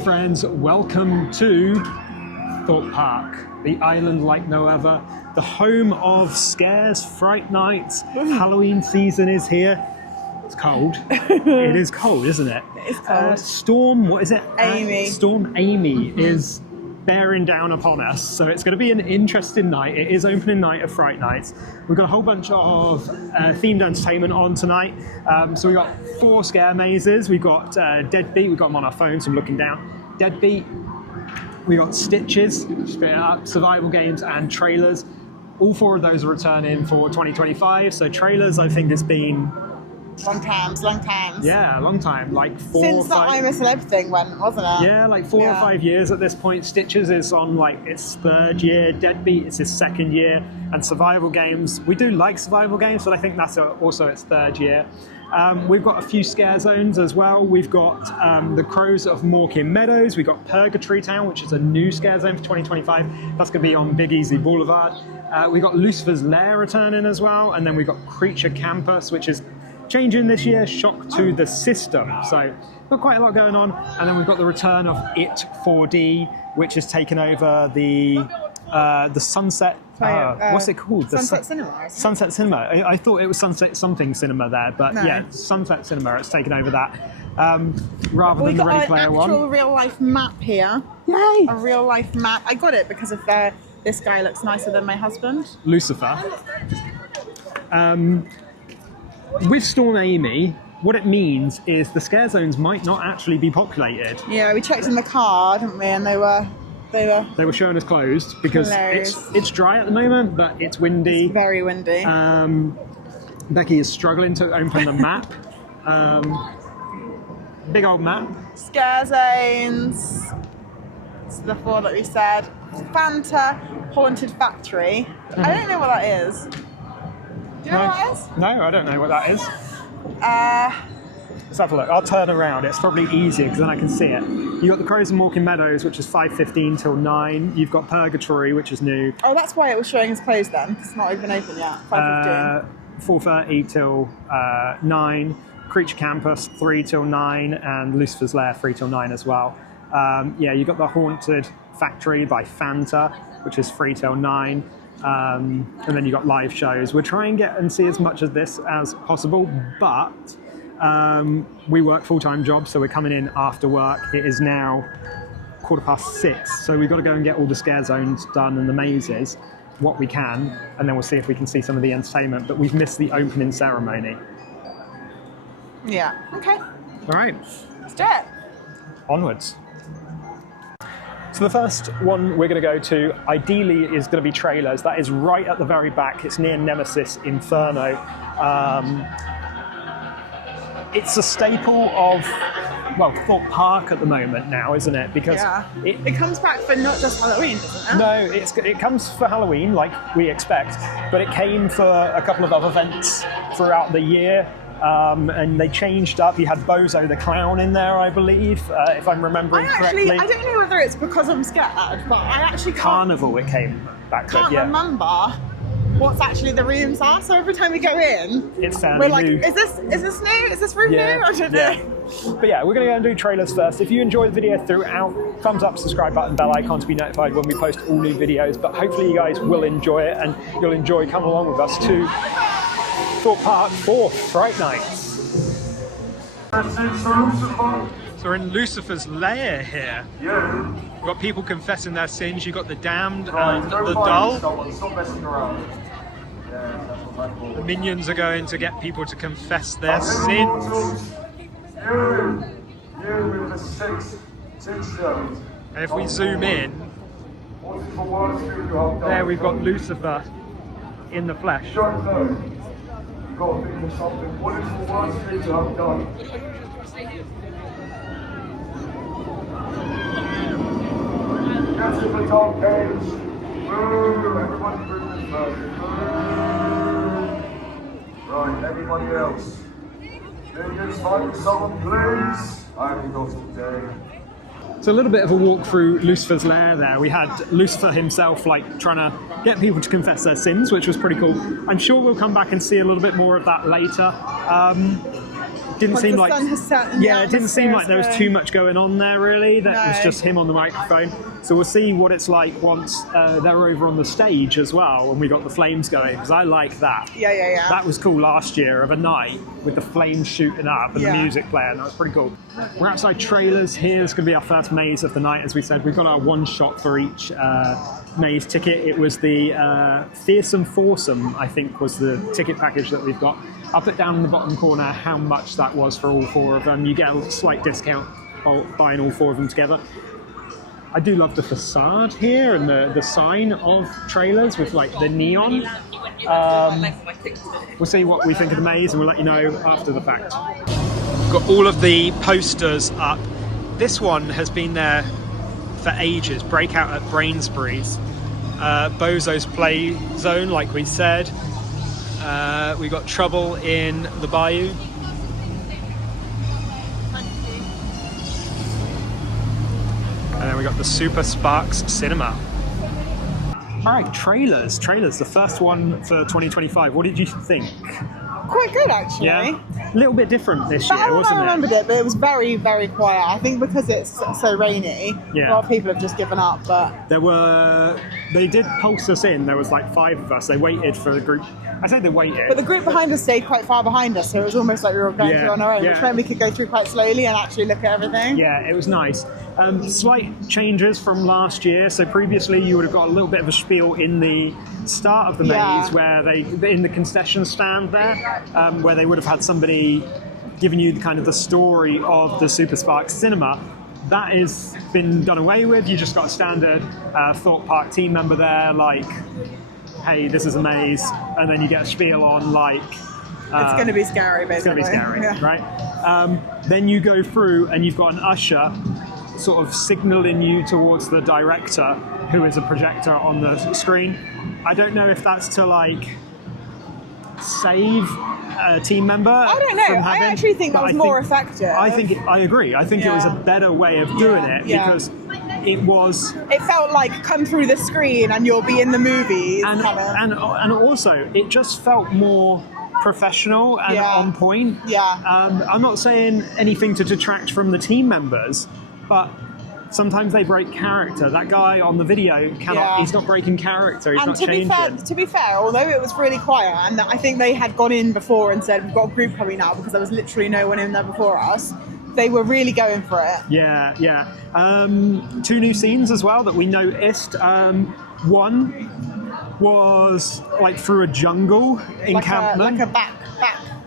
friends, welcome to Thorpe Park, the island like no other, the home of scares, Fright Nights. Halloween season is here. It's cold. It is cold, isn't it? It's cold. Storm, what is it? Amy. Storm Amy is bearing down upon us, so it's going to be an interesting night. It is opening night of Fright Nights. We've got a whole bunch of themed entertainment on tonight. So we've got 4 scare mazes. We've got Deadbeat, we've got them on our phones, so I'm looking down. Deadbeat, we've got Stitches, spit it up, survival games and trailers. All 4 of those are returning for 2025. So trailers, I think it's been... Long times. Yeah, a long time, like 4 Since or 5... the I'm a Celeb thing went, wasn't it? Yeah, like 4 or 5 years at this point. Stitches is on like its 3rd year. Deadbeat is its 2nd year. And survival games, we do like survival games, but I think that's also its 3rd year. We've got a few scare zones as well. We've got the Crows of Mawkin Meadows. We've got Purgatory Town, which is a new scare zone for 2025. That's going to be on Big Easy Boulevard. We've got Lucifer's Lair returning as well. And then we've got Creature Campus, which is changing this year, shock to the system. So we've got quite a lot going on. And then we've got the return of It 4D, which has taken over the Sunset... what's it called? Sunset Cinema. Sunset Cinema. I thought it was Sunset something cinema there, but no. Yeah, Sunset Cinema. It's taken over that rather than the Ready Player One. We've got an actual real life map here. Yay! A real life map. I got it because of this guy looks nicer than my husband. Lucifer. With Storm Amy, what it means is the scare zones might not actually be populated. Yeah, we checked in the car, didn't we? And they were showing us closed because it's dry at the moment, but it's windy. It's very windy. Becky is struggling to open the map. Big old map. Scare zones. It's the 4 that we said. Fanta Haunted Factory. I don't know what that is. Do you know what that is? No, I don't know what that is. Let's have a look. I'll turn around. It's probably easier because then I can see it. You've got the Crows of Mawkin Meadows, which is 5:15 till 9. You've got Purgatory, which is new. Oh, that's why it was showing us closed then. It's not even open yet. 5:15. 4:30 till 9. Creature Campus, 3 till 9. And Lucifer's Lair, 3 till 9 as well. Yeah, you've got the Haunted Factory by Fanta, which is 3 till 9. And then you've got live shows. We'll try and get and see as much of this as possible, but we work full-time jobs, so we're coming in after work. It is now 6:15, so we've got to go and get all the scare zones done and the mazes, what we can, and then we'll see if we can see some of the entertainment, but we've missed the opening ceremony. Yeah, okay. All right. Let's do it. Onwards. So the first one we're going to go to, ideally, is going to be trailers. That is right at the very back. It's near Nemesis Inferno. It's a staple of, well, Thorpe Park at the moment now, isn't it? Because it comes back for not just Halloween, doesn't it? No, it comes for Halloween, like we expect, but it came for a couple of other events throughout the year. And they changed up. You had Bozo the Clown in there, I believe, if I'm remembering correctly. I don't know whether it's because I'm scared, but I actually can't... Carnival it came back to, can't remember what's actually the rooms are. So every time we go in, it's we're like, new. Is this new? Is this room new? I don't know. But yeah, we're going to go and do trailers first. If you enjoy the video throughout, thumbs up, subscribe button, bell icon to be notified when we post all new videos. But hopefully you guys will enjoy it and you'll enjoy coming along with us to Thorpe Park for Fright Nights. So we're in Lucifer's Lair here. Yeah. We've got people confessing their sins. You've got the damned and the dull. Stop messing around. Yeah, that's what The minions are going to get people to confess their sins. You with the six stones. And if we zoom in, there we've got Lucifer in the flesh. You've got to think of something. What is the worst thing you have done? Get in the top cage. Everybody bring this back. Right, everybody else. Minions, find someone, please. I can go today. So a little bit of a walk through Lucifer's Lair there. We had Lucifer himself like trying to get people to confess their sins, which was pretty cool. I'm sure we'll come back and see a little bit more of that later. didn't Once seem the like sun has set and the it didn't seem like there was atmosphere is too much going on there really. That was No. just him on the microphone. So we'll see what it's like once they're over on the stage as well when we got the flames going, because I like that. Yeah. That was cool last year of a night with the flames shooting up and the Yeah. music playing. That was pretty cool. We're outside trailers here. It's going to be our first maze of the night, as we said. We've got our one shot for each maze ticket. It was the Fearsome Foursome, I think, was the ticket package that we've got. I'll put down in the bottom corner how much that was for all 4 of them. You get a slight discount buying all 4 of them together. I do love the facade here and the sign of trailers with like the neon. We'll see what we think of the maze and we'll let you know after the fact. Got all of the posters up. This one has been there for ages. Breakout at Brainsbury's. Bozo's Play Zone, like we said. We got Trouble in the Bayou. And then we got the Super Sparks Cinema. All right, trailers. The first one for 2025. What did you think? Quite good, actually. Yeah, a little bit different this But year, wasn't I it? remembered it, but it was very, very quiet. I think because it's so rainy, Yeah. a lot of people have just given up. But They did pulse us in. There was like 5 of us. They waited for the group. I say they waited. the group behind us stayed quite far behind us, so it was almost like we were going Yeah, through on our own, yeah. which meant we could go through quite slowly and actually look at everything. Yeah, it was nice. Slight changes from last year. So previously you would have got a little bit of a spiel in the start of the Yeah. maze where in the concession stand there, where they would have had somebody giving you kind of the story of the Super Sparks Cinema. That has been done away with. You just got a standard Thorpe Park team member there, like, hey, this is a maze, and then you get a spiel on like. It's going to be scary, basically. It's going to be scary, Yeah. right? Then you go through and you've got an usher sort of signaling you towards the director, who is a projector on the screen. I don't know if that's to like save a team member. I don't know. From I having, actually think that but was more effective. I agree. I think it was a Yeah. better way of doing it Yeah. because it was. It felt like come through the screen and you'll be in the movies. And also, it just felt more professional and Yeah. on point. Yeah. I'm not saying anything to detract from the team members, but sometimes they break character. That guy on the video he's not breaking character, he's and not to changing. to be fair, although it was really quiet, and I think they had gone in before and said, we've got a group coming now, because there was literally no one in there before us, they were really going for it. Yeah. 2 new scenes as well that we noticed. One was like through a jungle encampment. Like a back.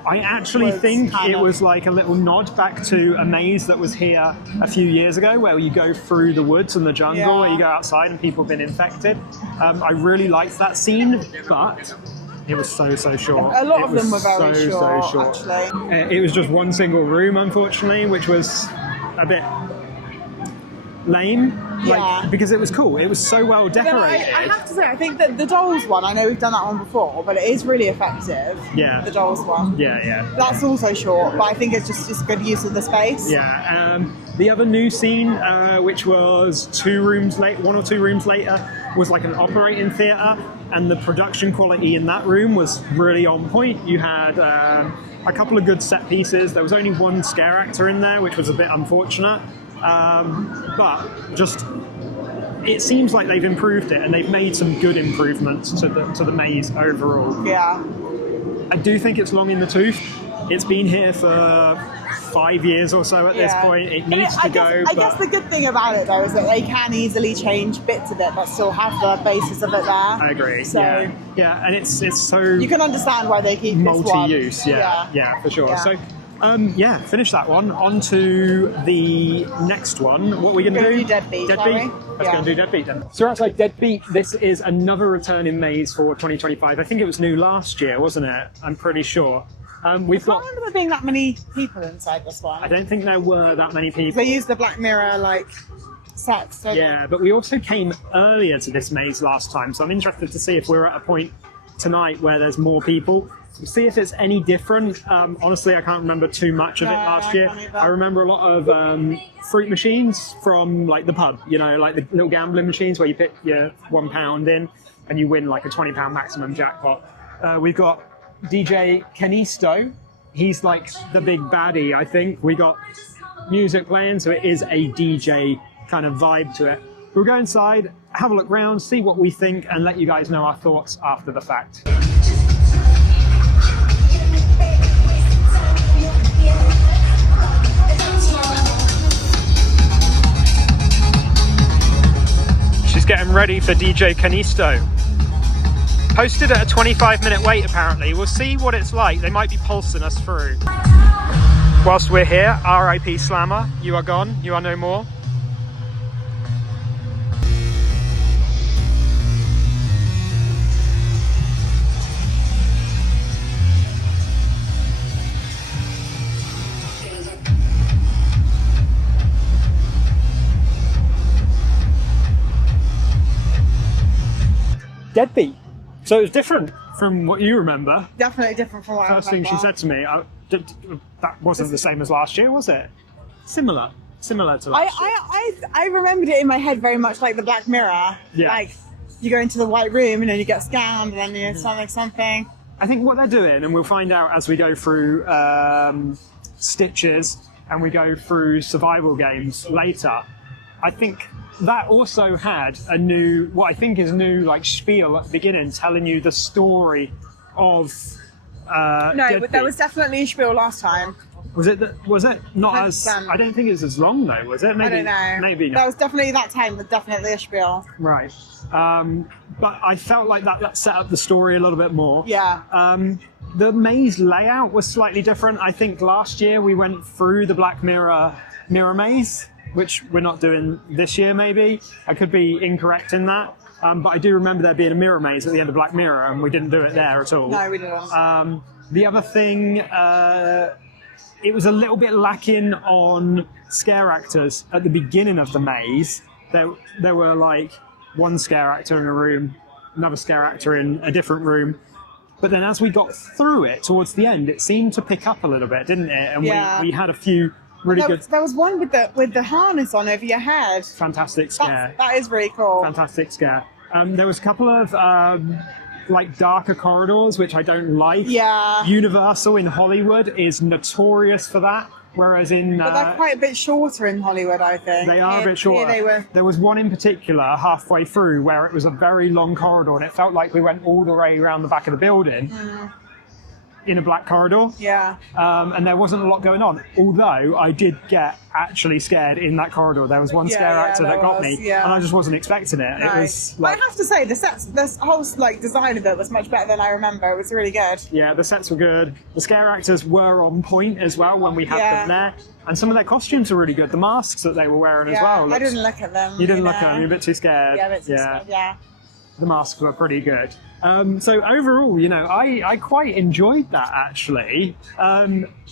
I actually was think kind it of- was like a little nod back to a maze that was here a few years ago, where you go through the woods and the jungle, Yeah. where you go outside and people have been infected. I really liked that scene, but it was so short. A lot It of them were was very so short, actually. It was just one single room, unfortunately, which was a bit lame. Yeah. Because it was cool. It was so well Then decorated. I have to say, I think that the dolls one, I know we've done that one before, but it is really effective. Yeah. The dolls one. Yeah. That's also short, but I think it's just good use of the space. Yeah. The other new scene, which was 1 or 2 rooms later, was like an operating theatre, and the production quality in that room was really on point. You had a couple of good set pieces. There was only 1 scare actor in there, which was a bit unfortunate. But just it seems like they've improved it, and they've made some good improvements to the maze overall. Yeah. I do think it's long in the tooth. It's been here for 5 years or so at this point. It But needs to go. I guess the good thing about it, though, is that they can easily change bits of it, but still have the basis of it there. I agree. So yeah, and it's so you can understand why they keep this one. multi-use. Yeah, for sure. Yeah. So. Finish that one. On to the next one. What are we going to We're do? gonna do Deadbeat, shall we? Let's go and do Deadbeat then. So we're outside Deadbeat. This is another returning maze for 2025. I think it was new last year, wasn't it? I'm pretty sure. We've I got. don't remember there being that many people inside this one. I don't think there were that many people. They used the Black Mirror sets. Don't Yeah, but we also came earlier to this maze last time, so I'm interested to see if we're at a point tonight where there's more people. See if it's any different. Honestly, I can't remember too much of it last year. I can't either. I remember a lot of fruit machines from like the pub, like the little gambling machines where you put your £1 in and you win like a £20 maximum jackpot. We've got DJ Kenisto, he's like the big baddie, I think. We got music playing, so it is a DJ kind of vibe to it. We'll go inside, have a look around, see what we think, and let you guys know our thoughts after the fact. She's getting ready for DJ Canisto. Posted at a 25-minute wait apparently. We'll see what it's like. They might be pulsing us through. Whilst we're here, RIP Slammer, you are gone, you are no more. Deadbeat. So it was different from what you remember. Definitely different from what I First thing she said to me, that wasn't the same as last year, was it? Similar to last year. I remembered it in my head very much like the Black Mirror. Yeah. Like, you go into the white room and then you get scanned and then you something. I think what they're doing, and we'll find out as we go through Stitches and we go through survival games later, I think that also had a new, what I think is new, like spiel at the beginning, telling you the story of. No, Deadbeat. but there was definitely a spiel last time. Was it not 100%. as? I don't think it's as long though, was it? Maybe, I don't know. Maybe not. That was definitely that time, but definitely a spiel. Right. But I felt like that set up the story a little bit more. Yeah. The maze layout was slightly different. I think last year we went through the Black Mirror maze, which we're not doing this year maybe. I could be incorrect in that. But I do remember there being a mirror maze at the end of Black Mirror, and we didn't do it there at all. No, we didn't. The other thing, it was a little bit lacking on scare actors at the beginning of the maze. There were like one scare actor in a room, another scare actor in a different room. But then as we got through it towards the end, it seemed to pick up a little bit, didn't it? And Yeah. we had a few really good... There was one with the harness on over your head. Fantastic scare. That is really cool. Fantastic scare. There was a couple of like darker corridors, which I don't like. Yeah. Universal in Hollywood is notorious for that, whereas in... But they're quite a bit shorter in Hollywood, I think. They are a bit shorter. Here they were. There was one in particular halfway through where it was a very long corridor, and it felt like we went all the way around the back of the building in a black corridor. Yeah. And there wasn't a lot going on. Although I did get actually scared in that corridor. There was one scare actor that got me, and I just wasn't expecting it. No. It was like, I have to say, this whole like design of it was much better than I remember. It was really good. yeah, the sets were good. The scare actors were on point as well when we had them there. And some of their costumes were really good. The masks that they were wearing as well. I didn't look at them. You didn't look at them. You're a bit too scared. Yeah, a bit too scared. Yeah. The masks were pretty good. So overall, you know, I quite enjoyed that actually.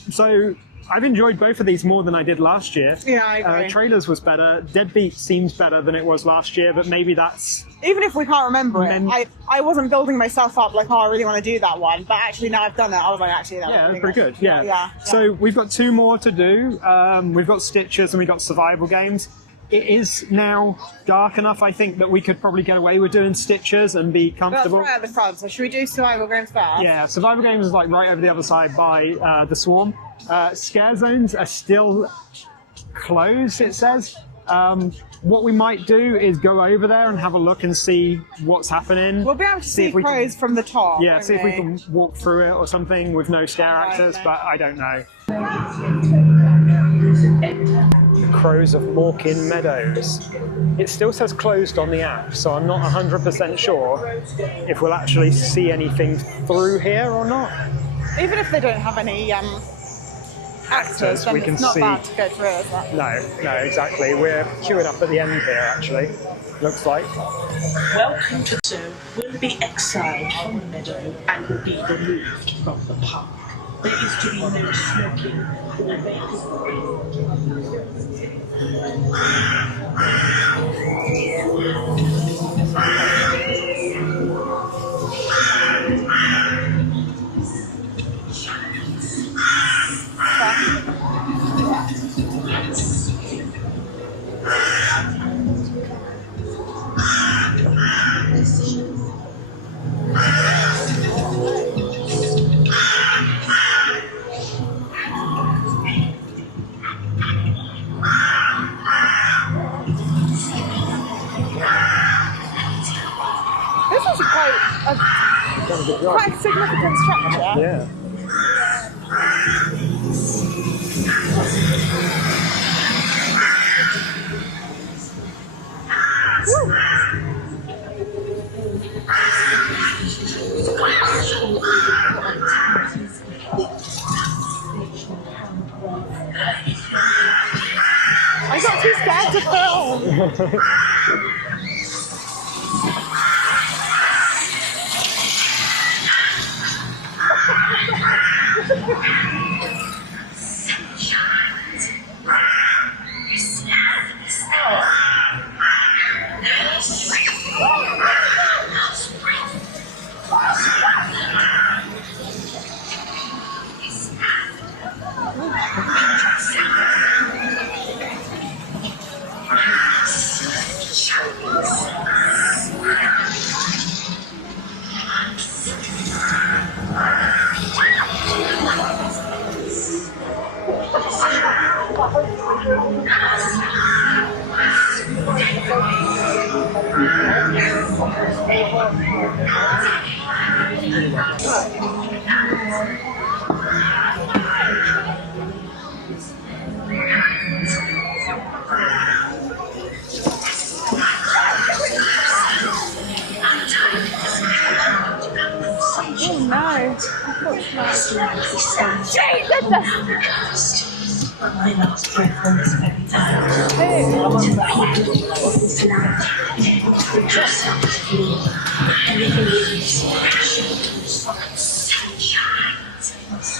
So I've enjoyed both of these more than I did last year. Yeah, I agree. Trailers was better. Deadbeat seems better than it was last year, but maybe that's... Even if we can't remember it, I wasn't building myself up like, oh, I really want to do that one. But actually, now I've done it, I was like, actually, that was really pretty good. Yeah. Yeah. So we've got two more to do. We've got Stitches and we've got survival games. It is now dark enough, I think, that we could probably get away with doing Stitches and be comfortable. That's right at the front, so should we do survival games first? Yeah, survival games is like right over the other side by the Swarm. Scare zones are still closed, it says. What we might do is go over there and have a look and see what's happening. We'll be able to see if we crows from the top. Yeah, see if we can walk through it or something with no scare actors, but I don't know. Crows of Mawkin Meadows. It still says closed on the app, so I'm not 100% sure if we'll actually see anything through here or not. Even if they don't have any actors, then we can it's not see. bad to go through, is it? No, exactly. We're queuing up at the end here, actually. Looks like. Welcome to Zoo will be exiled from the meadow and will be removed from the park. There is to be no smoking or vaping. quite a significant structure. Yeah. Woo. I got too scared to film. Oh no. My last breath on this very time. To the people of this land, put yourself free. Everything is passion. Sunshine. It's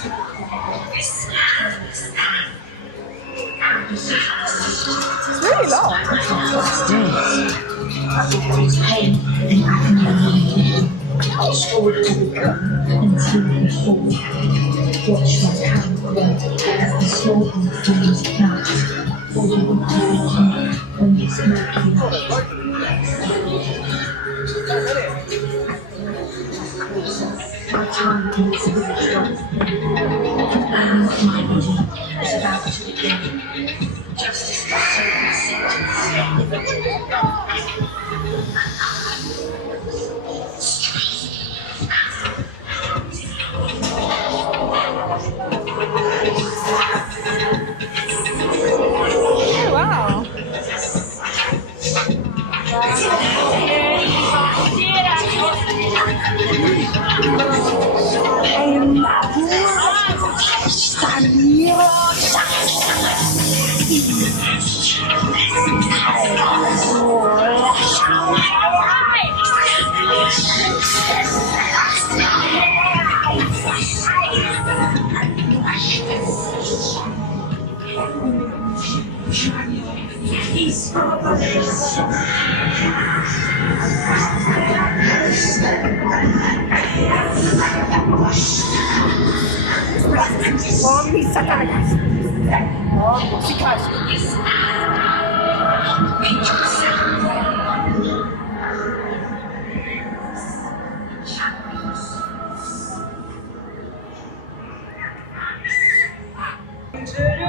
really long. There is pain and agony. Forward to the gun until we fall. Watch my hand grow as the smoke flames out. For you will die when you smoke out. My time is very short. And my body is about to begin. Justice is Oh wow.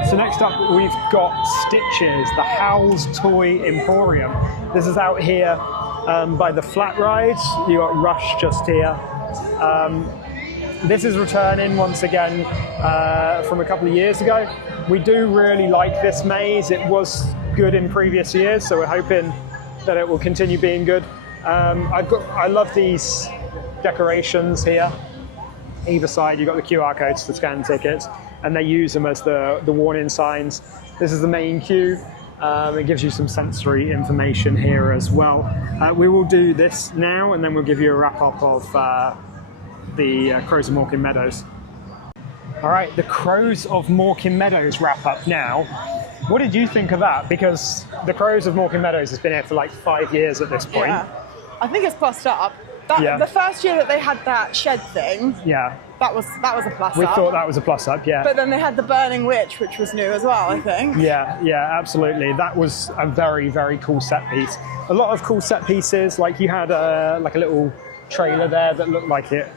So next up we've got Stitches, the Howl's Toy Emporium. This is out here by the flat rides. You got Rush just here. This is returning once again from a couple of years ago. We do really like this maze. It was good in previous years, so we're hoping that it will continue being good. I love these decorations here. Either side, you've got the QR codes to scan tickets, and they use them as the warning signs. This is the main queue. It gives you some sensory information here as well. We will do this now, and then we'll give you a wrap-up of the Crows of Mawkin Meadows. All right, the Crows of Mawkin Meadows wrap-up now. What did you think of that? Because the Crows of Mawkin Meadows has been here for like 5 years at this point. Yeah. I think it's plussed up. Yeah. The first year that they had that shed thing, Yeah. that was a plus We up. thought that was a plus up, yeah. But then they had the Burning Witch, which was new as well, I think. Yeah, absolutely. That was a very, very cool set piece. A lot of cool set pieces, like you had like a little trailer there that looked like it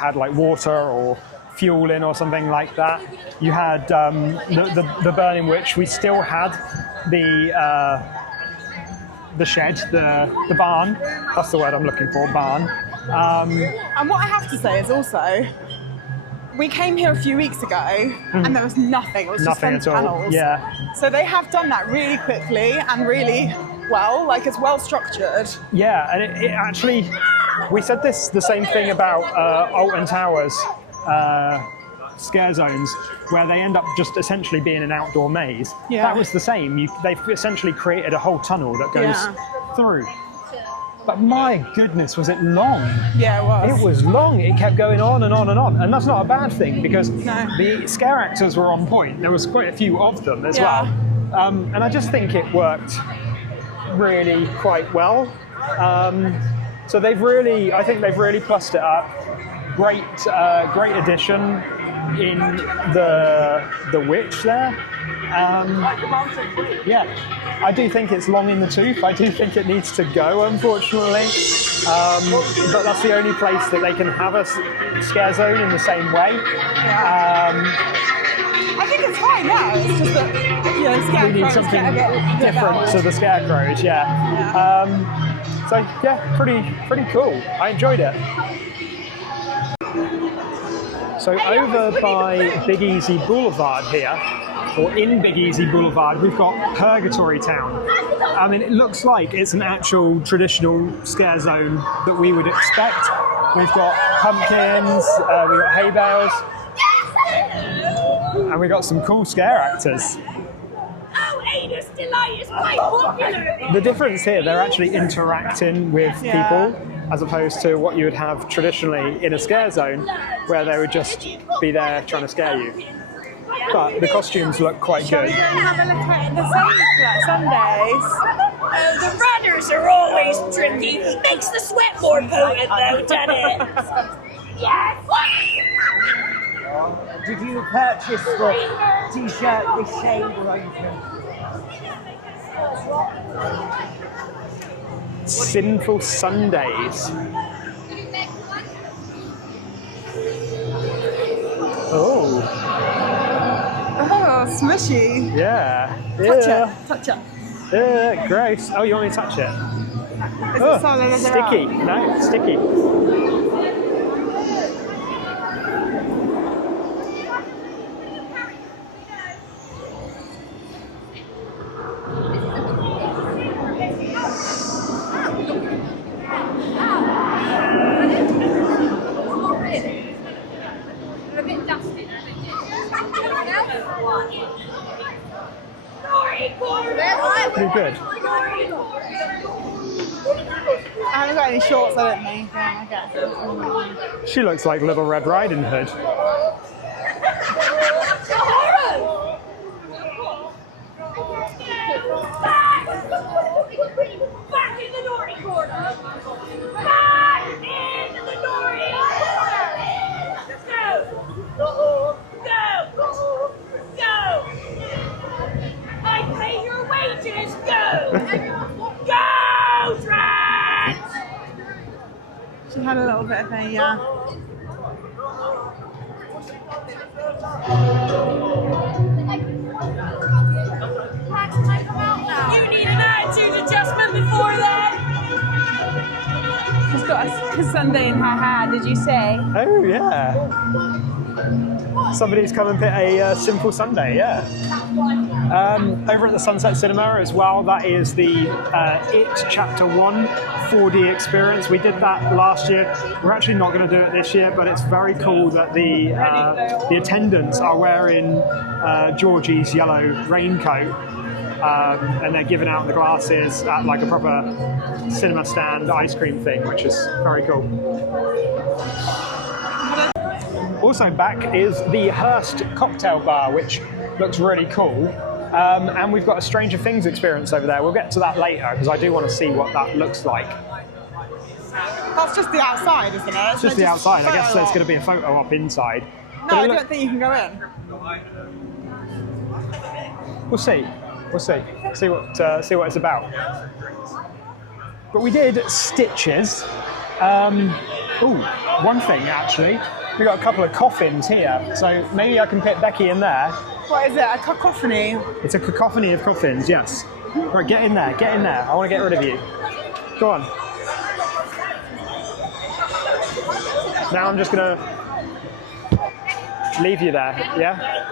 had like water or fuel in or something like that. You had the Burning Witch. We still had the shed, the barn. That's the word I'm looking for, barn. And what I have to say is also, we came here a few weeks ago and there was nothing. It was Nothing just at all. panels. Yeah. So they have done that really quickly and really well. Like, it's well structured. Yeah, and it actually, we said the same thing about Alton Towers scare zones, where they end up just essentially being an outdoor maze. Yeah. That was the same. They've essentially created a whole tunnel that goes through. But my goodness, was it long? Yeah, it was. It was long. It kept going on and on and on. And that's not a bad thing, because No. the scare actors were on point. There was quite a few of them as Yeah. well. And I just think it worked really quite well. So I think they've really plussed it up. Great addition in the witch there. Yeah, I do think it's long in the tooth. I do think it needs to go, unfortunately. But that's the only place that they can have a scare zone in the same way. I think it's fine now. It's just that, We need scarecrows something get a bit different loud. to the scarecrows, so yeah, pretty cool. I enjoyed it. So over by Big Easy Boulevard here, or in Big Easy Boulevard, we've got Purgatory Town. I mean, it looks like it's an actual traditional scare zone that we would expect. We've got pumpkins, we've got hay bales, and we've got some cool scare actors. Oh, Ada's Delight is quite popular. The difference here, they're actually interacting with people, as opposed to what you would have traditionally in a scare zone, where they would just be there trying to scare you. But the costumes look quite Shall good. we go and have a look at the Sundays? Oh, the runners are always tricky. Makes the sweat more potent, though, doesn't it? Yes. Did you purchase the t-shirt with shade arrangement? Sinful Sundays. Oh, Oh, smushy. yeah. Touch it. Yeah, gross. Oh, you want me to touch it? Is Oh, it solid as a sticky. rock? No, it's sticky. Pretty good. I haven't got any shorts, I don't think. I guess. She looks like Little Red Riding Hood. Back in the naughty corner. Back in the naughty corner. Let's go. Go. Go. I pay your wages. Go. Go, Drax. She had a little bit of a, You need an attitude adjustment before that. she's got a Sunday in her hair, did you say? Oh, yeah. Somebody's come and put a Simple Sunday, yeah. Over at the Sunset Cinema as well, that is the It Chapter 1 4D experience. We did that last year. We're actually not going to do it this year, but it's very cool that the attendants are wearing Georgie's yellow raincoat, and they're giving out the glasses at like a proper cinema stand ice cream thing, which is very cool. Also back is the Hearst cocktail bar, which looks really cool. And we've got a Stranger Things experience over there. We'll get to that later, because I do want to see what that looks like. That's just the outside, isn't it? It's just the outside. I guess there's going to be a photo op inside. No, I don't think you can go in. We'll see. We'll see. See what it's about. But we did Stitches. One thing actually. We got a couple of coffins here, so maybe I can put Becky in there. What is it? A cacophony? It's a cacophony of coffins, yes. Right, get in there, get in there. I want to get rid of you. Go on. Now I'm just gonna leave you there, yeah?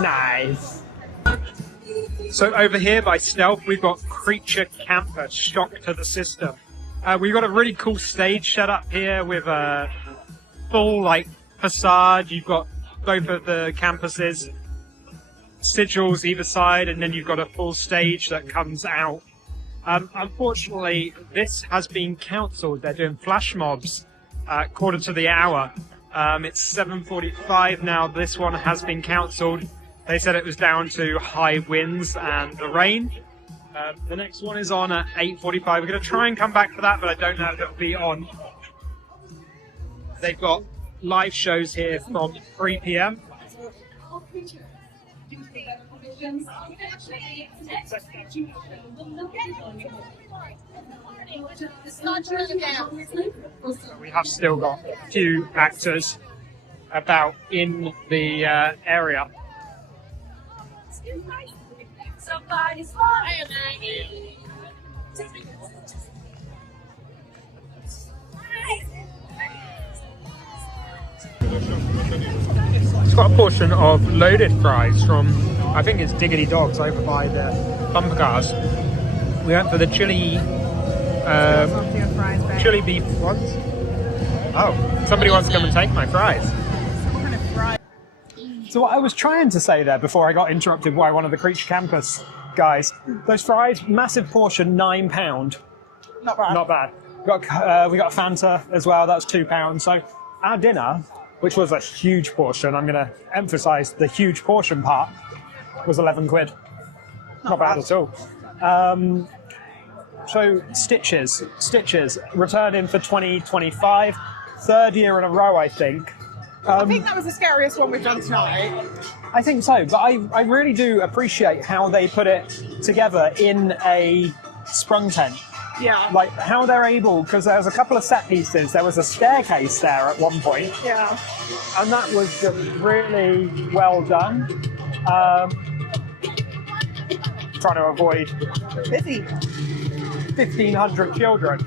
Nice. So over here by Stealth, we've got Creature Camper, Shock to the System. We've got a really cool stage set up here with a full like facade. You've got both of the campuses, sigils either side, and then you've got a full stage that comes out. Unfortunately, this has been cancelled. They're doing flash mobs quarter to the hour. It's 7:45 now. This one has been cancelled. They said it was down to high winds and the rain. The next one is on at 8:45. We're going to try and come back for that, but I don't know if it'll be on. They've got live shows here from 3 p.m. We have still got a few actors about in the area. It's got a portion of loaded fries from, I think it's Diggity Dogs over by the bumper cars. We went for the chili beef ones. Oh, somebody wants to come and take my fries. So what I was trying to say there before I got interrupted by one of the Creature Campus guys, those fries, massive portion, £9. Not bad. Not bad. We got Fanta as well, that's £2. So our dinner, which was a huge portion, I'm going to emphasise the huge portion part, was 11 quid. Not bad at all. So Stitches, returning for 2025, third year in a row, I think. I think that was the scariest one we've done tonight. I think so, but I really do appreciate how they put it together in a sprung tent. Yeah. Like how they're able, because there was a couple of set pieces, there was a staircase there at one point. Yeah. And that was just really well done. Trying to avoid Busy. 1,500 children.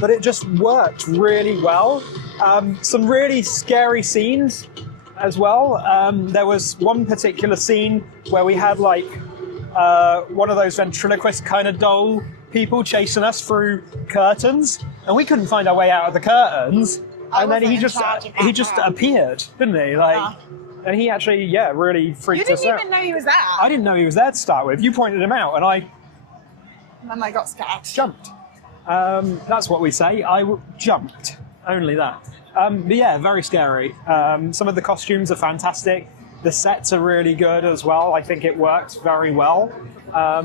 But it just worked really well. Some really scary scenes as well. There was one particular scene where we had like one of those ventriloquist kind of doll people chasing us through curtains, and we couldn't find our way out of the curtains. And then he just appeared, didn't he? Like, and he actually, really freaked us out. You didn't even know he was there. I didn't know he was there to start with. You pointed him out, and And then I got scared. jumped. That's what we say. Jumped. Only that. But yeah, very scary. Some of the costumes are fantastic. The sets are really good as well. I think it works very well. I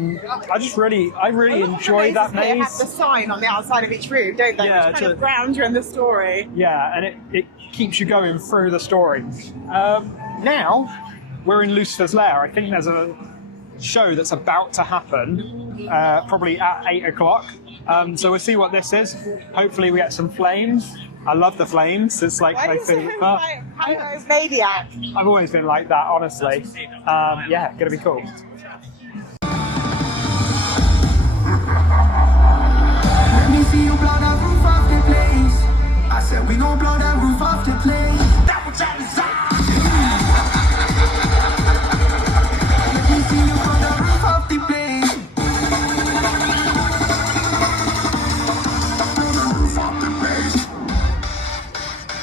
really enjoy that They have maze. the sign on the outside of each room, don't they? Yeah, Which kind of grounds you in the story. Yeah, and it keeps you going through the story. Now, we're in Lucifer's Lair. I think there's a show that's about to happen, probably at 8 o'clock. So we'll see what this is. Hopefully we get some flames. I love the flames. It's like my favourite part. Maniac. I've always been like that, honestly. Yeah, gonna be cool. Let me see you blow the roof off the place. I said we gon' blow the roof off the place. That was our desire. Let me see you blow the roof off the place. Blow the roof off the place.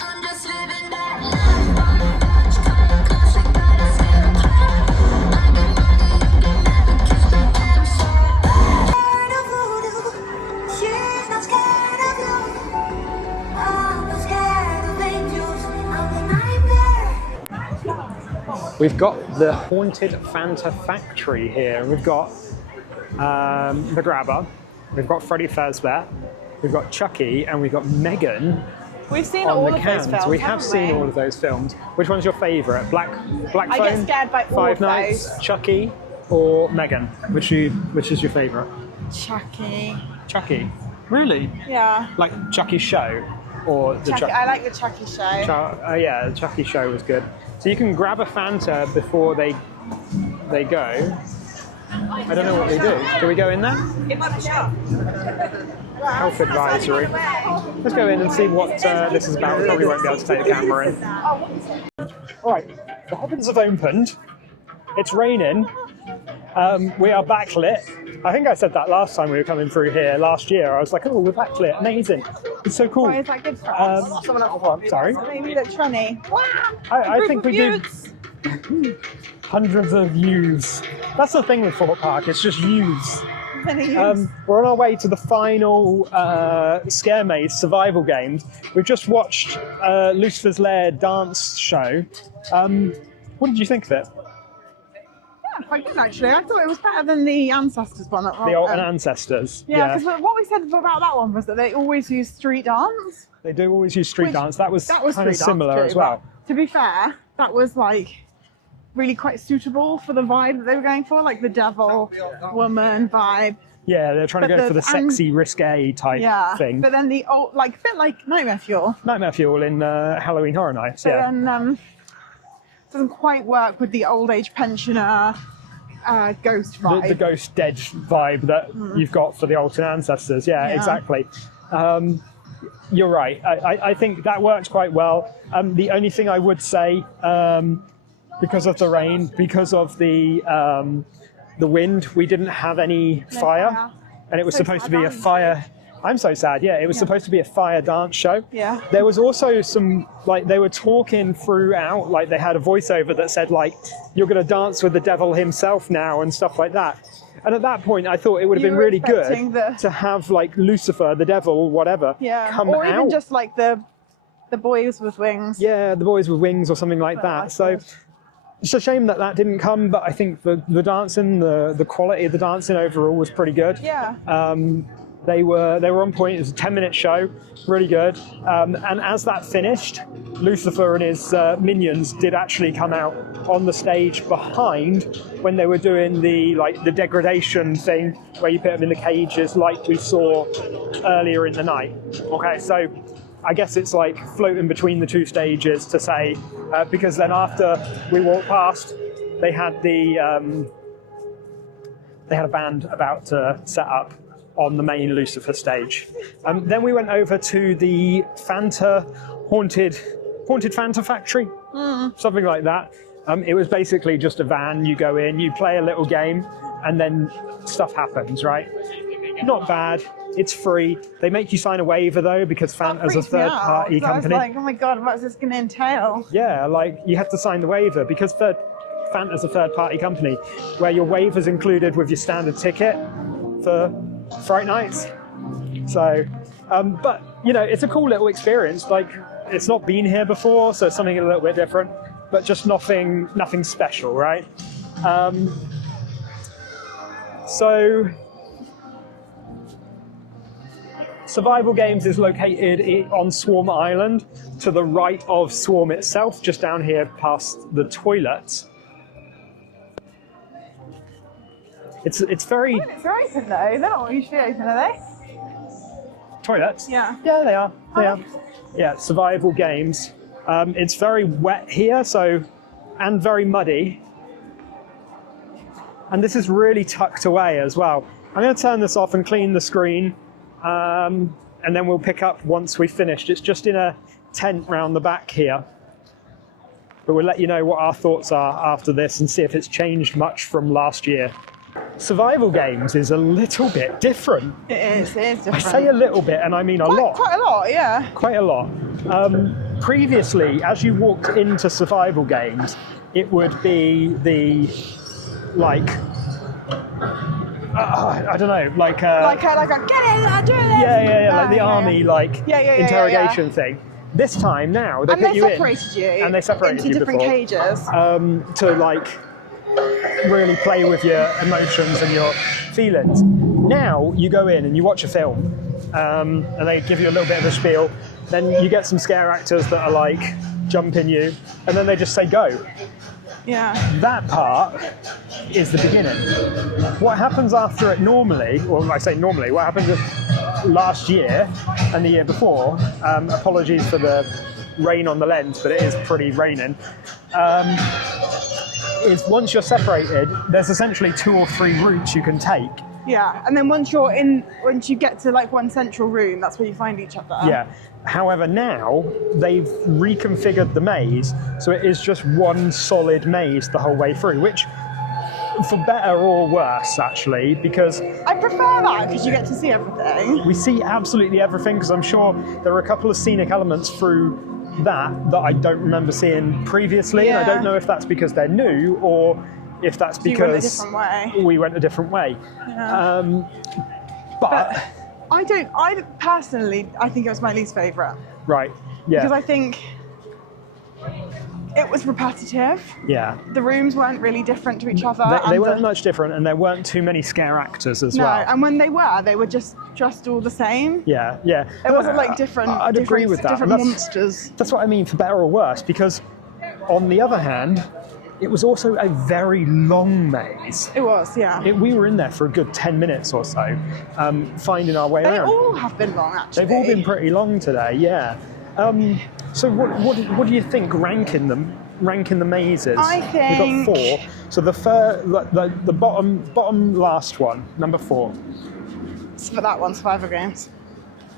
I'm just living that life. Kind of classic, but I still play. I get money, you can never kiss the damn soul. Scared of voodoo, she's not scared of you. I'm not scared of angels, I'm a nightmare. We've got the Haunted Fanta Factory here. We've got the Grabber. We've got Freddy Fazbear. We've got Chucky, and we've got Megan. We've seen on all the of cans. those films. We have seen all of those films. Which one's your favourite? Black Phone, I get scared by all Five of Nights, those. Chucky, or Megan? Which is your favourite? Chucky. Chucky. Really? Yeah. Like Chucky's show, or the Chucky. I like the Chucky show. yeah, the Chucky show was good. So you can grab a Fanta before they go. I don't know what we do. Do we go in there? Health advisory. Let's go in and see what this is about. We probably won't be able to take the camera in. Alright, the heavens have opened. It's raining. We are backlit. I think I said that last time we were coming through here last year. I was like, oh, we're backlit. Amazing. It's so cool. Why is that good for us? Someone else one. Sorry. Maybe look trendy. I think we do hundreds of youths. That's the thing with Thorpe Park. It's just youths. We're on our way to the final Scare Maze survival games. We've just watched Lucifer's Lair dance show. What did you think of it? Yeah, quite good actually. I thought it was better than the Ancestors one. The Alton Ancestors. Yeah, because what we said about that one was that they always use street dance. They do always use street dance. That was kind of similar too, as well. To be fair, that was like really quite suitable for the vibe that they were going for, like the devil woman vibe. Yeah, they're trying to go for the sexy, risque type thing. But then the old, like, a bit like Nightmare Fuel. Nightmare Fuel in Halloween Horror Nights, But then doesn't quite work with the old age pensioner ghost vibe. The ghost dead vibe that you've got for the Alton Ancestors. Yeah, exactly. You're right. I think that works quite well. The only thing I would say, because of the rain, because of the wind, we didn't have any fire, and it was supposed to be a fire. I'm so sad. Yeah, it was supposed to be a fire dance show. Yeah. There was also some, like, they were talking throughout, like they had a voiceover that said, like, you're going to dance with the devil himself now and stuff like that. And at that point, I thought it would have been really good to have, like, Lucifer, the devil, whatever, come out. Or even just like the boys with wings. Yeah, the boys with wings or something like that. So it's a shame that didn't come, but I think the dancing, the quality of the dancing overall was pretty good. Yeah. They were on point. It was a 10-minute show, really good. And as that finished, Lucifer and his minions did actually come out on the stage behind when they were doing the degradation thing, where you put them in the cages, like we saw earlier in the night. Okay, so I guess it's like floating between the two stages to say, because then after we walked past, they had a band about to set up on the main Lucifer stage. Then we went over to the haunted Fanta factory, something like that. It was basically just a van. You go in, you play a little game, and then stuff happens, right? Not bad. It's free. They make you sign a waiver though, because Fanta's a third-party company. I was like, oh my god, what's this going to entail? Yeah, like you have to sign the waiver because Fanta's a third-party company, where your waiver's included with your standard ticket for Fright Nights. So, but you know, it's a cool little experience. Like, it's not been here before, so it's something a little bit different, but just nothing special, right? So, Survival Games is located on Swarm Island, to the right of Swarm itself, just down here past the toilets. It's very... It's open though. They're not usually open, are they? Toilets? Yeah. Yeah, they are. They are. Yeah, Survival Games. It's very wet here, and very muddy. And this is really tucked away as well. I'm going to turn this off and clean the screen, and then we'll pick up once we've finished. It's just in a tent round the back here. But we'll let you know what our thoughts are after this and see if it's changed much from last year. Survival Games is a little bit different. It is different. I say a little bit, and I mean a lot. Quite a lot, yeah. Quite a lot. Previously, as you walked into Survival Games, it would be the, like, I don't know, like a get in, do this. Yeah, like the army, interrogation thing. This time now, they put you in, and they separated you into different cages to like really play with your emotions and your feelings. Now you go in and you watch a film, and they give you a little bit of a spiel. Then you get some scare actors that are like jumping you, and then they just say go. Yeah. That part is the beginning. What happens after it normally, or I say normally, what happened last year and the year before, apologies for the rain on the lens, but it is pretty raining, is once you're separated, there's essentially 2 or 3 routes you can take. Yeah, and then once you get to like one central room, that's where you find each other. Yeah. However, now they've reconfigured the maze, so it is just one solid maze the whole way through, which, for better or worse, actually, because I prefer that because you get to see everything. we see absolutely everything, because I'm sure there are a couple of scenic elements through that I don't remember seeing previously, and I don't know if that's because they're new or if that's You went a because different way. we went a different way. Yeah. But I personally, I think it was my least favourite. right, yeah, Because I think it was repetitive. yeah. The rooms weren't really different to each other. They and weren't much different, and there weren't too many scare actors as No, well. and when they were just all the same. Yeah, yeah. It wasn't like different. I'd agree with that. Different and monsters. That's what I mean, for better or worse, because on the other hand, it was also a very long maze. It was, yeah. We were in there for a good 10 minutes or so, finding our way They around. all have been long, actually. They've all been pretty long today, yeah. So what do you think ranking the mazes? I think- we've got 4. So the bottom last one, number 4. For that one, survival games.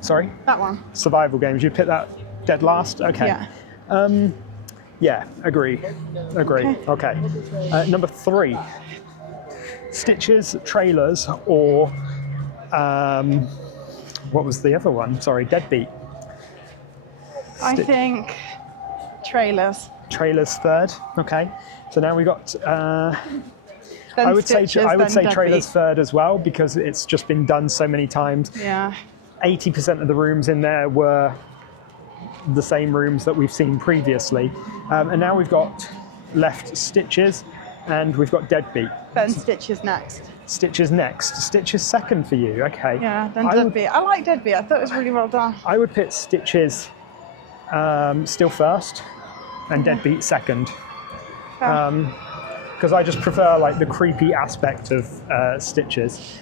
Sorry, That one. survival games. You pick that dead last. Okay. Yeah. Yeah, agree. Okay. Number 3, Stitches, trailers, or what was the other one? Sorry, Deadbeat. I think trailers. Trailers 3rd. Okay. So now we got. Then I would Stitches, say then trailers Deadbeat. 3rd as well, because it's just been done so many times. Yeah. 80% of the rooms in there were the same rooms that we've seen previously, and now we've got left Stitches, and we've got Deadbeat. Then Stitches next. Stitches next. Stitches 2nd for you. Okay. Yeah, then I would- Deadbeat. I like Deadbeat. I thought it was really well done. I would put Stitches still 1st, and Deadbeat 2nd. Because I just prefer like the creepy aspect of Stitches.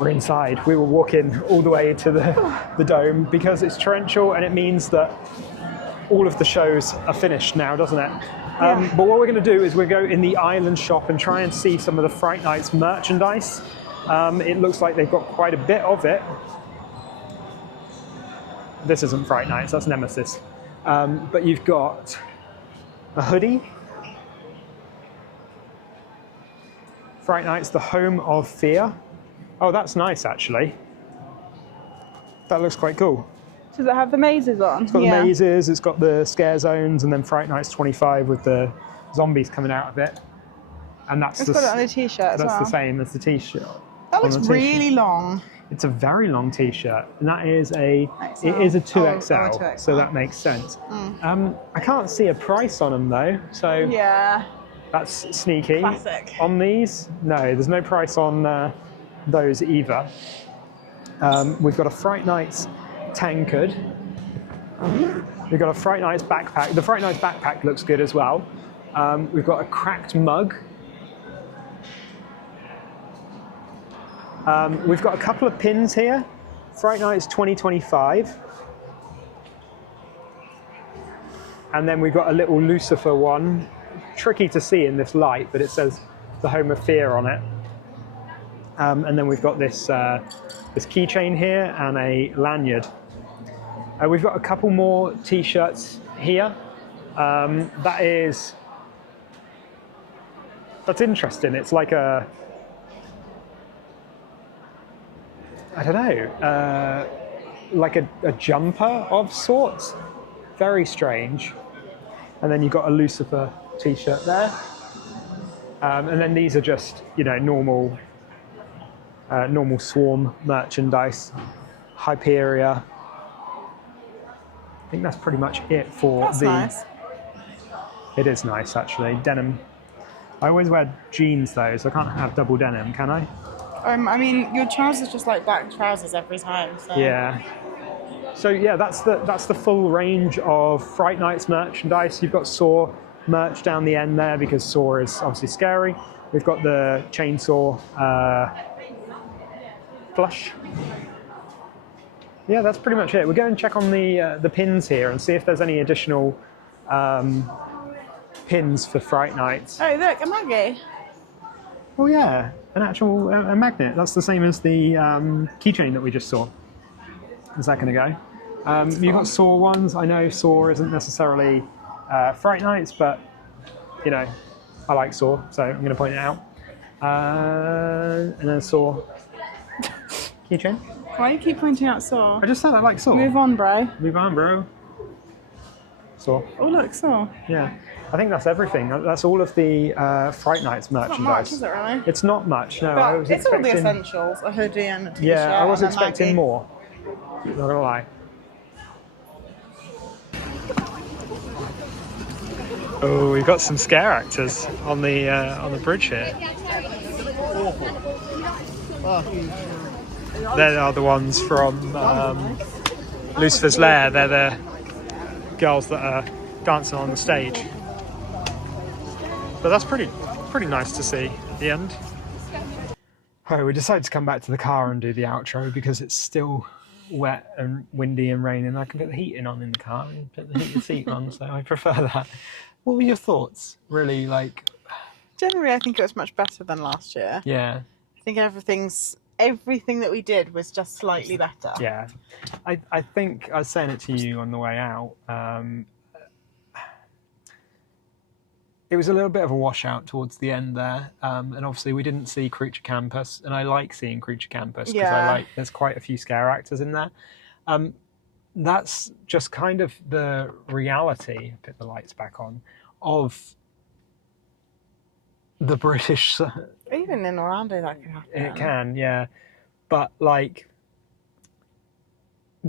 We're inside. We were walking all the way to the dome because it's torrential, and it means that all of the shows are finished now, doesn't it? Yeah. But what we're going to do is we'll go in the island shop and try and see some of the Fright Nights merchandise. It looks like they've got quite a bit of it. This isn't Fright Nights, that's Nemesis. But you've got a hoodie. Fright Nights, the home of fear. Oh, that's nice, actually. That looks quite cool. Does it have the mazes on? It's got the mazes, it's got the scare zones, and then Fright Nights 25 with the zombies coming out of it. And that's It's got it on a t-shirt as that's well. the same as the t-shirt. That on looks the t-shirt. really long. It's a very long t-shirt, and that is it XL. is a 2XL, Oh, 2XL. so that makes sense. I can't see a price on them though, so Yeah. that's sneaky. Classic. On these, no, there's no price on those either. We've got a Fright Nights tankard. We've got a Fright Nights backpack. The Fright Nights backpack looks good as well. We've got a cracked mug. We've got a couple of pins here. Fright Nights 2025. And then we've got a little Lucifer one. Tricky to see in this light, but it says the home of fear on it. And then we've got this keychain here and a lanyard. We've got a couple more t-shirts here. That's interesting. It's like I don't know, like a jumper of sorts. Very strange. And then you've got a Lucifer t-shirt there. And then these are just, normal Swarm merchandise. Hyperia. I think that's pretty much it for That's nice. It is nice, actually. Denim. I always wear jeans though, so I can't have double denim, can I? I mean, your trousers just like black trousers every time. So. Yeah. So yeah, that's the full range of Fright Nights merchandise. You've got Saw merch down the end there because Saw is obviously scary. We've got the chainsaw plush. Yeah, that's pretty much it. We'll go and check on the pins here and see if there's any additional pins for Fright Nights. Oh, look, a Maggie. Oh yeah, an actual a magnet. That's the same as the keychain that we just saw. Is that going to go? You've got Saw ones. I know Saw isn't necessarily Fright Nights, but you know, I like Saw, so I'm going to point it out. And then Saw keychain. Why do you keep pointing out Saw? I just said I like Saw. Move on, bro. Move on, bro. Saw. Oh, look, Saw. Yeah. I think that's everything. That's all of the Fright Nights merchandise. Not much, is it really? It's not much, no. I But was it's all the expecting, essentials. A hoodie and a t-shirt. yeah, I was and a expecting Maggie. more. Not gonna lie. Oh, we've got some scare actors on the bridge here. They are the ones from Lucifer's Lair. They're the girls that are dancing on the stage. But that's pretty nice to see at the end. Oh, we decided to come back to the car and do the outro because it's still wet and windy and raining. I can put the heating on in the car and put the heated seat on, so I prefer that. What were your thoughts? Really, like... Generally, I think it was much better than last year. Yeah. I think everything that we did was just slightly better. Yeah. I think I was saying it to you on the way out. It was a little bit of a washout towards the end there, and obviously we didn't see Creature Campus, and I like seeing Creature Campus because Yeah. there's quite a few scare actors in there. That's just kind of the reality, put the lights back on, of the British. Even in Orlando, that could happen. It can, yeah, but like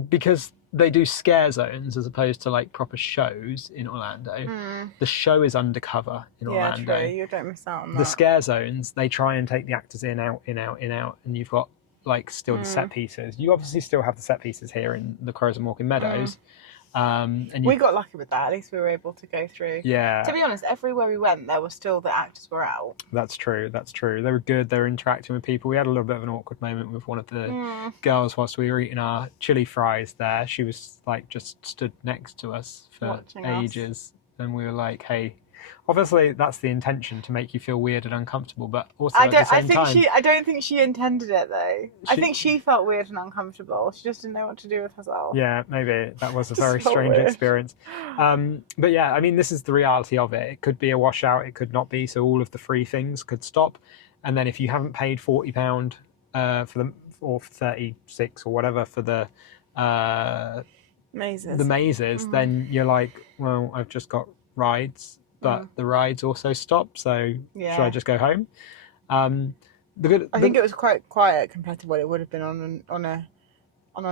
because they do scare zones as opposed to like proper shows in Orlando. The show is undercover in Orlando. Yeah, true. You don't miss out on that. The scare zones, they try and take the actors in, out, and you've got like still the set pieces. You obviously still have the set pieces here in the Crows of Mawkin Meadows. And We got lucky with that. At least we were able to go through. yeah, To be honest, everywhere we went, there was still the actors were out. that's true. They were good. They were interacting with people. We had a little bit of an awkward moment with one of the girls whilst we were eating our chili fries there. She was like just stood next to us for Watching us. ages. And we were like, hey, obviously that's the intention, to make you feel weird and uncomfortable, but also at the same time... I don't think she intended it though. I She- think she felt weird and uncomfortable. She just didn't know what to do with herself. Yeah, maybe that was a very So strange weird. experience. But yeah, I mean, this is the reality of it. It could be a washout, it could not be. So all of the free things could stop. And then if you haven't paid £40 for them, or 36 or whatever for the mazes, then you're like, well, I've just got rides, but the rides also stop. So should I Yeah. just go home? I think it was quite quiet compared to what it would have been on a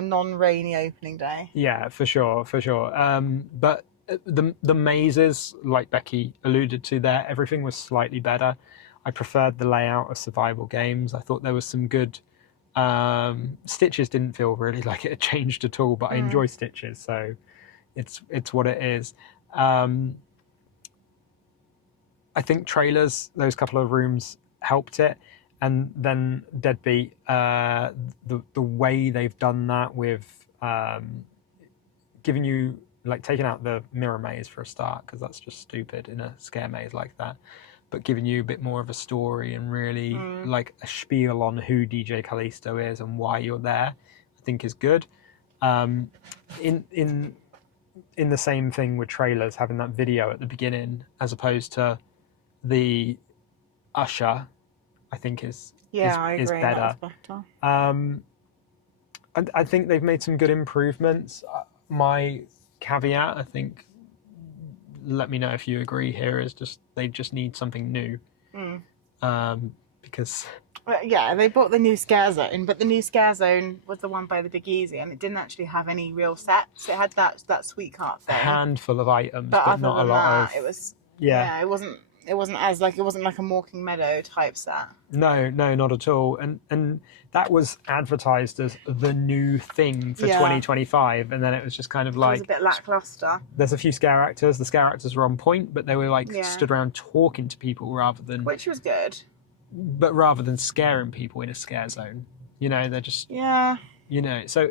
non-rainy opening day. Yeah, for sure. But the mazes, like Becky alluded to there, everything was slightly better. I preferred the layout of survival games. I thought there was some good... Stitches didn't feel really like it had changed at all, but I enjoy Stitches, so it's what it is. I think trailers, those couple of rooms helped it. And then Deadbeat, the way they've done that with giving you, like, taking out the mirror maze for a start, because that's just stupid in a scare maze like that, but giving you a bit more of a story and really like a spiel on who DJ Callisto is and why you're there, I think is good. In the same thing with trailers, having that video at the beginning as opposed to the usher, I think is I agree. better. That was better. I think they've made some good improvements. My caveat, I think, let me know if you agree here, is just they just need something new. Because Well, yeah, they bought the new scare zone, but the new scare zone was the one by the Big Easy, and it didn't actually have any real sets. It had that sweetheart a thing, handful of items, but but other not a than lot that, of... it was Yeah. it wasn't like a Mawkin Meadow type set. No, not at all. And that was advertised as the new thing for 2025, and then it was just kind of It like... was a bit lackluster. There's a few scare actors. The scare actors were on point, but they were like Yeah. stood around talking to people rather than... Which was good. But rather than scaring people in a scare zone. You know, they're just... Yeah. You know, so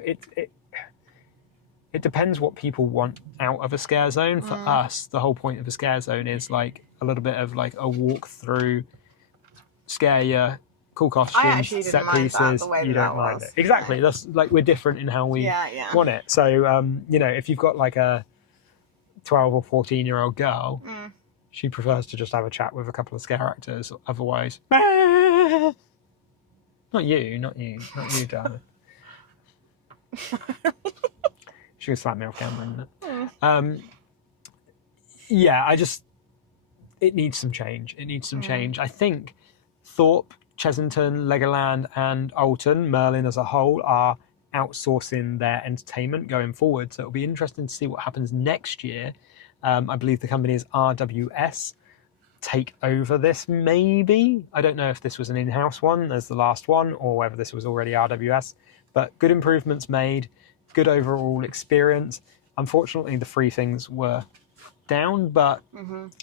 it depends what people want out of a scare zone. For us, the whole point of a scare zone is like a little bit of like a walk through, scare you, cool I actually costumes, didn't set mind pieces. that, the way You that don't mind was. it. Exactly. That's like, we're different in how we Yeah. want it. So, you know, if you've got like a 12 or 14-year-old girl, she prefers to just have a chat with a couple of scare actors. Otherwise, not you, darling. She can slap me off camera, isn't it? Yeah, it needs some change. It needs some change. I think Thorpe, Chesington, Legoland and Alton, Merlin as a whole, are outsourcing their entertainment going forward. So it'll be interesting to see what happens next year. I believe the company is RWS. Take over this, maybe. I don't know if this was an in-house one as the last one or whether this was already RWS, but good improvements made, good overall experience. Unfortunately, the free things were down, but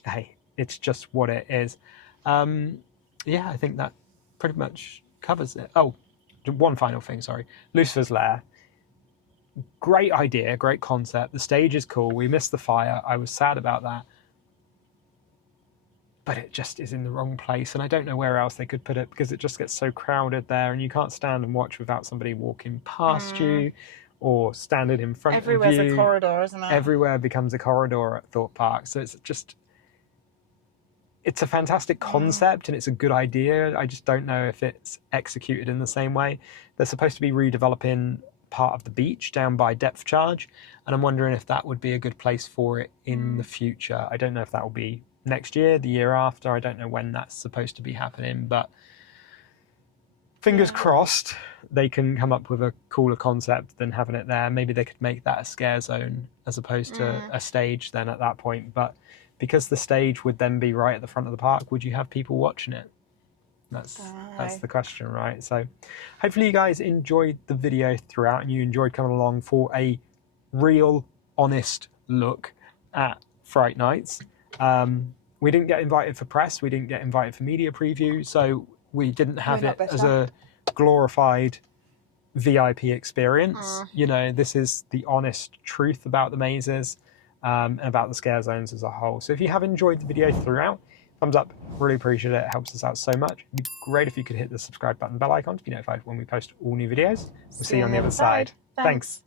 hey, it's just what it is. Yeah, I think that pretty much covers it. Oh, one final thing, sorry. Lucifer's Lair. Great idea, great concept. The stage is cool. We missed the fire. I was sad about that. But it just is in the wrong place, and I don't know where else they could put it because it just gets so crowded there, and you can't stand and watch without somebody walking past you or standing in front of you. Everywhere's a corridor, isn't it? Everywhere becomes a corridor at Thorpe Park. So it's a fantastic concept and it's a good idea. I just don't know if it's executed in the same way. They're supposed to be redeveloping part of the beach down by Depth Charge, and I'm wondering if that would be a good place for it in the future. I don't know if that will be next year, the year after. I don't know when that's supposed to be happening, but fingers crossed they can come up with a cooler concept than having it there. Maybe they could make that a scare zone as opposed to a stage then at that point. But because the stage would then be right at the front of the park, would you have people watching it? That's the question, right? So hopefully you guys enjoyed the video throughout and you enjoyed coming along for a real, honest look at Fright Nights. We didn't get invited for press. We didn't get invited for media preview. So we didn't have it as a glorified VIP experience. You know, this is the honest truth about the mazes and about the scare zones as a whole. So if you have enjoyed the video throughout, thumbs up, really appreciate it. It helps us out so much. It'd be great if you could hit the subscribe button, bell icon to be notified when we post all new videos. We'll see you on the other side. Thanks.